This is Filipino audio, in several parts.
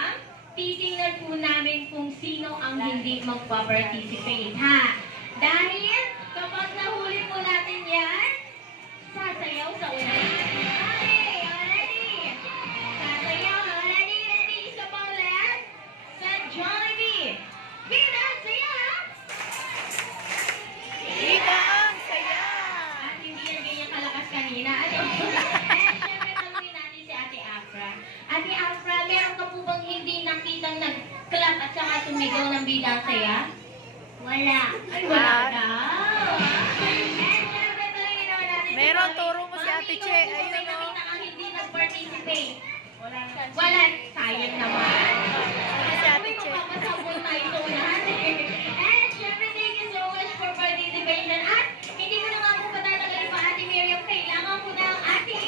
program, titingnan po namin kung sino ang hindi magpa-participate, ha? Dahil kapag nahuli po natin yan, sasayaw sa unahan. Okay, ready? Sasayaw, ready? Isa pa ulit. Sa Jollibee. Kita ang saya! Kita ang saya! At hindi yan ganyan kalakas kanina. Ano? Siyempre, tanungin natin si Ate Afra. Ate Afra, meron ka po bang hindi nakitang nag-clap at saka sumigaw ng bidang saya? Wala. Ay, wala daw. Siyempre, tanungin naman natin. Meron, turo mo si Ate Che. Ayun, Ayun, may no? nakita kang hindi nag-participate. Wala. Sayang naman. Si Ate Che. Magpapasabol tayo sa unahan. And syempre, thank you so much for participation. At hindi ko na nga po patatagalin pa, Ate Miriam. Kailangan po na ang ating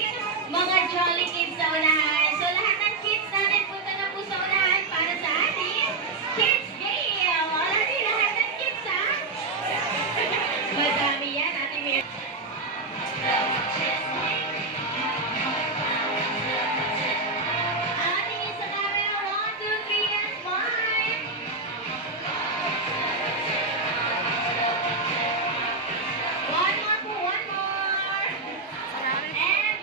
mga Jolly Kids sa unahan. So lahat ng kids natin punta na po sa unahan para sa ating Kids Game. Wala din lahat ng kids, ha? Madami yan, Ate Miriam. Ating isa camera, 1, 2, 3, and 5. One more po, one more. And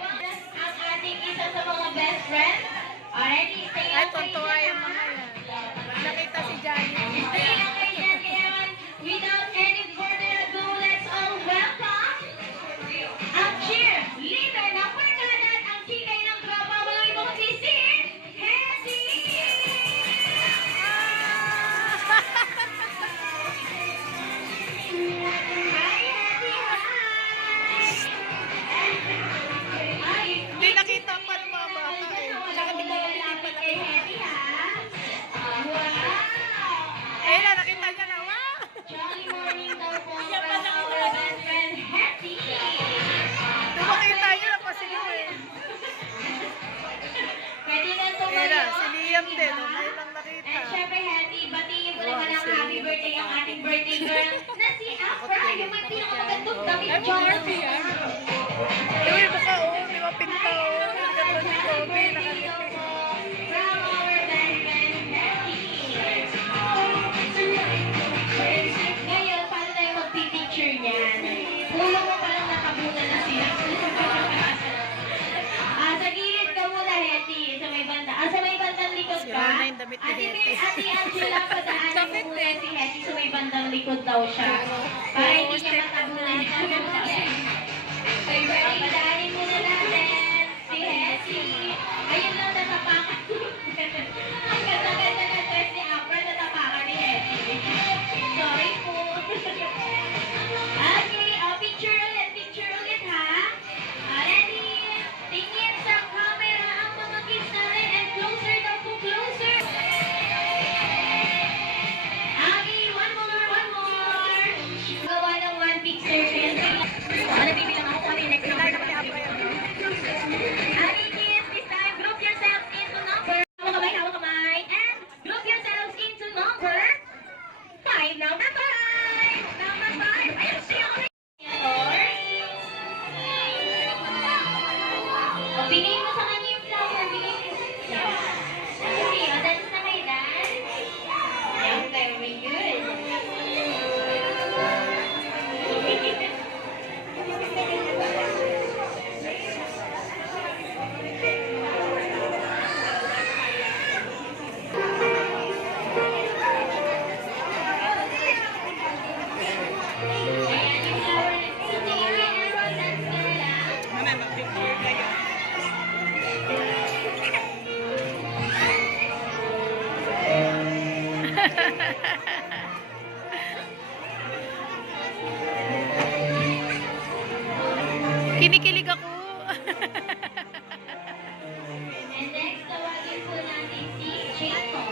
ang ating isa sa mga best friends. Already, Ay, tontuwa yung mga yan. Nakita si Johnny. Without any further ado, let's all welcome ang cheerleader na pagkada at ang kilay ng tropa. Walang ibang kundi si Hetty! Hi, Hetty! Hi! Hindi nakita pa ng mga bata eh. Tsaka di ko Lapit kay Hetty, ha? Wow! Ayun na, nakita niya na. Wow! Jolly morning daw po Yan pa from na our best friend, Hetty! Nung makita niyo, napasigaw eh. Pwede na Ayun tumayo. na, si Liam din. Diba? Ngayon lang nakita. And syempre, Hetty, batiin ko naman ang si happy Liam. birthday ang ating birthday girl na si Afra, yung may pinakamagandang damit Ay, dyan. Marty, ah. Uy, baka oh, di ba pinta oh. Ang ganda ni Kobe, nakalimutan. From our best friend, Hetty. Ngayon, paano tayo magpipicture niyan? Ulo mo palang nakabunan na siya. Sa gilid ka muna, Hetty. Sa may banda. Sa may bandang likod ka. Sira na yung damit ni Hetty. Ate Angela, padaanin mo muna si Hetty sa may bandang likod daw siya. Para hindi niya matabunan. Padaanin muna natin si Hetty. Ayun lang, natapakan. Ang ganda-ganda na dress ni Afra, natapakan ni Hetty. Sorry po. Okay, picture ulit ha. Ready? Tingin sa camera ang mga kids natin and closer daw po, closer. Okay, one more. Gawa ng one picture. Nabibilang ako kung ano yung next number. Okay, kids, this time, group yourselves into number. Hawak kamay. And group yourselves into number 5. Number 5. Ayun siya. O, bigay mo sa kanya yung flower. Bigay mo. Okay, o, dance na kayo, dance. Yeah, very good. Ayan, yung flower na si Mary and dance ka na lang. Mamaya, mag-picture kayo. Kinikilig ako. And next, tawagin po natin si Jacob.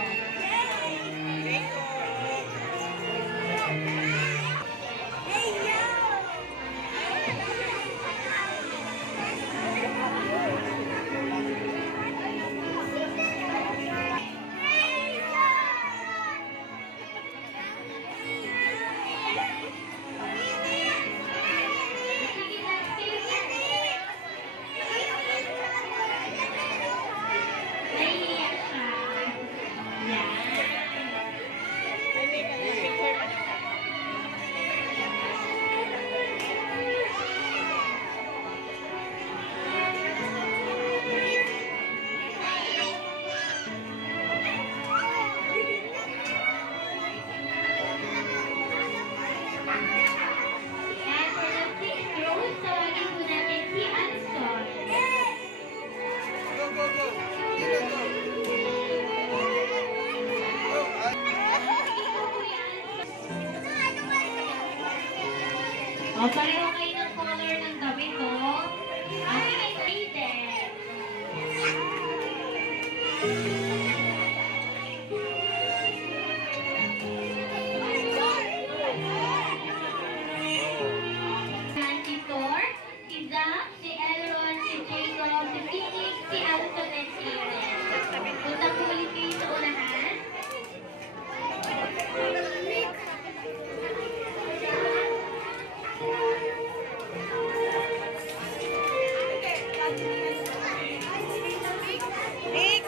O, pareho kayo ng color ng damit, oh. Ating excited. Si Thor, si Zach, si Elron, si Jacob, si Phoenix, si Alton, and si Eren. Punta po ulit kayo sa unahan. Nick! Nick!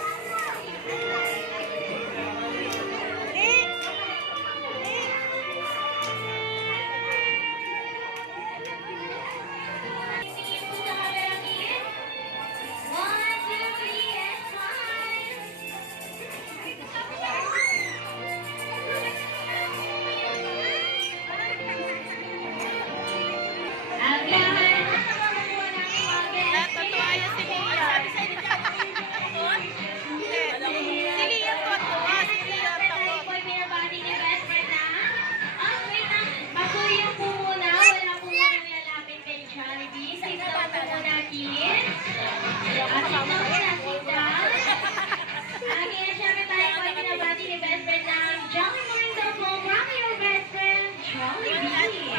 Tingin po sa camera, Kim. 1, 2, 3, and smile. Agahan. Nakakakuha ng mga Natutuwa yan si Lia. Si Lia tuwa. Si Lia Tayo takot. po ay binabati ni best friend na. Wait lang. Pasuyo po muna. Wala po muna nilalapit kay Jollibee. Sit down po muna, kids. Sit down muna, sit down. Again, syempre tayo po ay binabati ni best friend na Jolly Morning po from your best friend, Jollibee.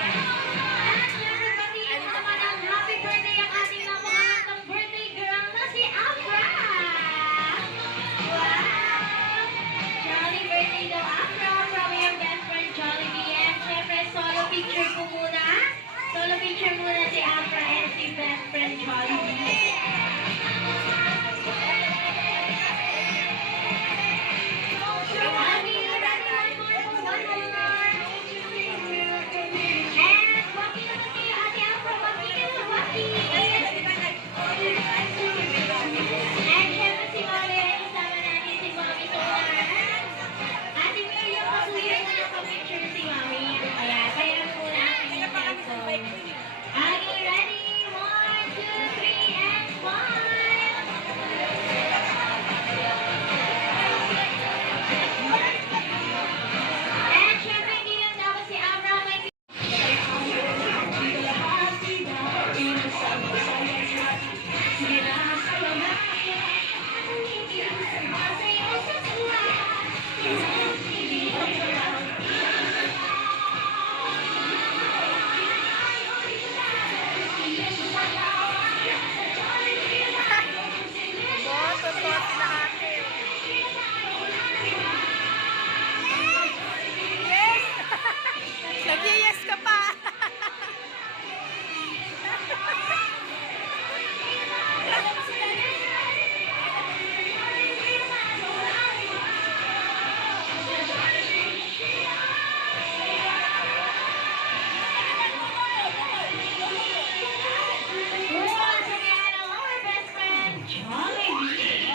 At syempre batiin mo naman ang happy birthday ang ating napakagandang birthday girl na si Afra. Wow! Jolly birthday daw, Afra, from your best friend, Jollibee. And syempre, solo picture po muna. Solo picture muna si Afra and si best friend, Jollibee. Happy birthday, one more. And waki naman kayo, Ate Afra, waki ka na, waki. And syempre si Mami, ay kasama natin si Mami Sonar. Ate Miriam, pasuyo na nakapicture si Mami. Kaya po natin yung cellphone. Are you ready? 1, 2, 3, and smile! And syempre, hindi lang dapat si Abra may Tutuwa sila ate. Yes! Nag-yes ka pa. once again, our best friend, Jollibee.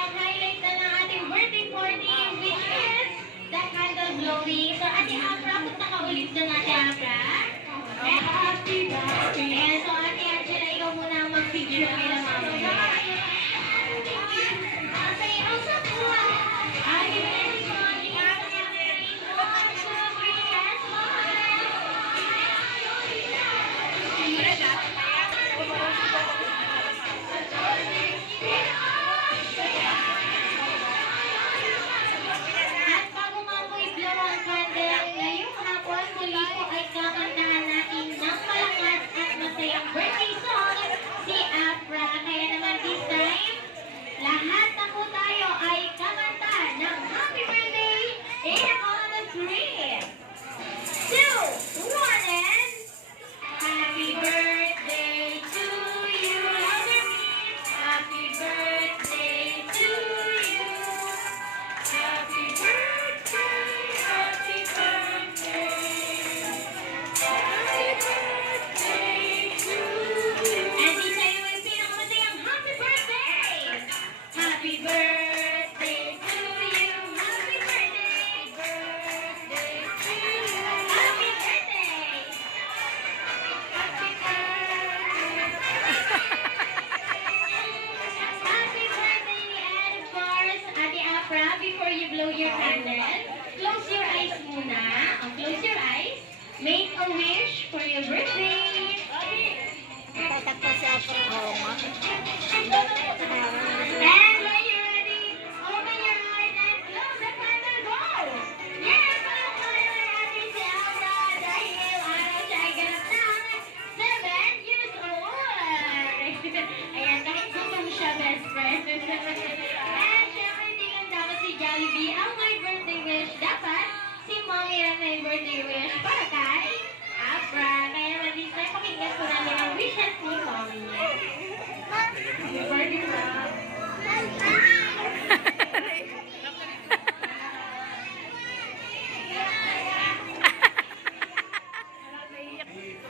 Ang highlight na ng ating birthday party, which is the candle blowing. So, Ate Afra, punta ka ulit doon, Ate Afra. And happy birthday. And so, Ate Angela, ikaw muna ang mag-picture nila, mama. Sayaw sa tuwa. Ate Angela, one, two, three, and smile. At bago nga po i-blow ang candle, ngayong hapon muli po ay kakantahan natin ng malakas at masayang birthday song si Afra. Kaya naman this time, lahat na po tayo ay kakanta ng happy birthday in a count of 3, 2, 1, and happy birthday to you. Happy birthday to you. Happy birthday, happy birthday. Happy birthday to you. And di sa'yo ay pinakamasayang happy birthday. Happy birthday to you. Happy birthday. Birthday to you. Happy birthday. Happy birthday. Happy birthday, and of course, Ate Afra, before you blow your candle, close your eyes muna. Close your eyes. Make a wish for your birthday. Tatakpo si Apo. Oo nga. And when you're ready, open your eyes and close the final goal. Yes, ang tayo ay ating si Abra dahil araw siya ay ganap ng 7 years old. Ayan, kahit gutom siya, best friend. And syempre, hindi lang dapat si Jollibee ang may birthday wish. Dapat si Mommy ang may birthday wish para kay Abra. Kaya naman dito, pakinggan ko namin ang wishes ni Mommy. Happy birthday, Mom.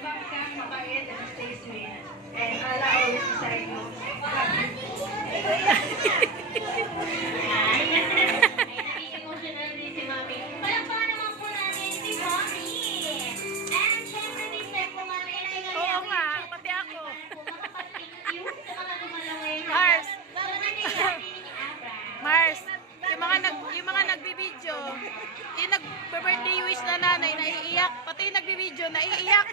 Love ka, mabait, and stay sweet. And Allah always beside you. Ay, naging emotional din si Mami. Palakpakan naman po natin si Mami. And syempre, this time po, Mami, ay Oo nga, pati ako. Makapag-thank you sa mga lumalaway. Mars. So, nangyayari ni Abra. Mars, yung mga nagbibideo, yung nag-birthday wish na nanay, naiiyak. Pati yung nagbibideo, naiiyak.